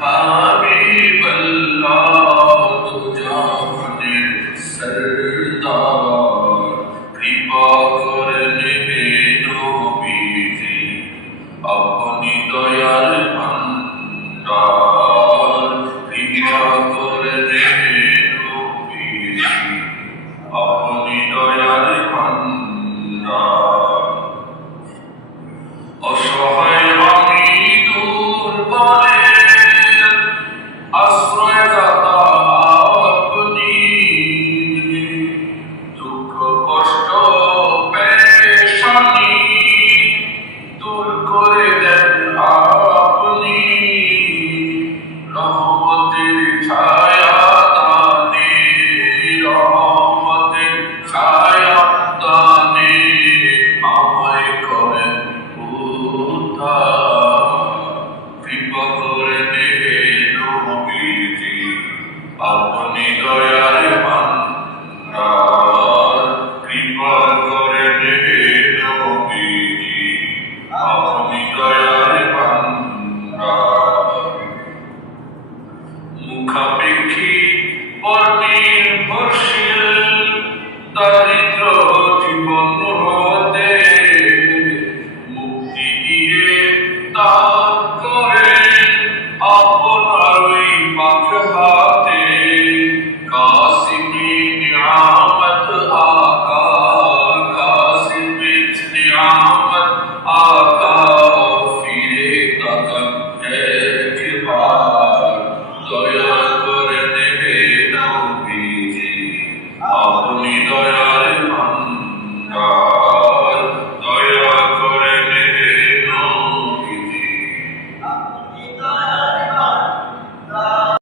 হাবিব আল্লাহ তো জাহানের সরদার কৃপা করলে নবীজি আপনি দয়ার ভান্ডার কৃপা করলে নবীজি আপনি দয়ার ভান্ডার অসহায় আমি দুর্বলের আশ্রয়দাতা আপনি দুঃখ কষ্ট পেরেশানি দূর করে দেন আপনি রহমতের ছায়া দানে রহমতের ছায়া দানে আমায় করেন কৃপা করে নবীজি আপনি দয়ার ভান্ডার কৃপা করে নবীজি আপনি দয়ার ভান্ডার মুখাপেক্ষী পরনির্ভরশীল দারিদ্র জীবন হতে মুক্তি দিয়ে দান করেন আপনারই পাক হাতে কাসিমি নিয়ামত আকা কাসিমি নিয়ামত আকা ফিরে তাকান একবার দয়া করে দেবে নবীজি আপনি দয়ার ভান্ডার দয়া করে দেবে নবীজি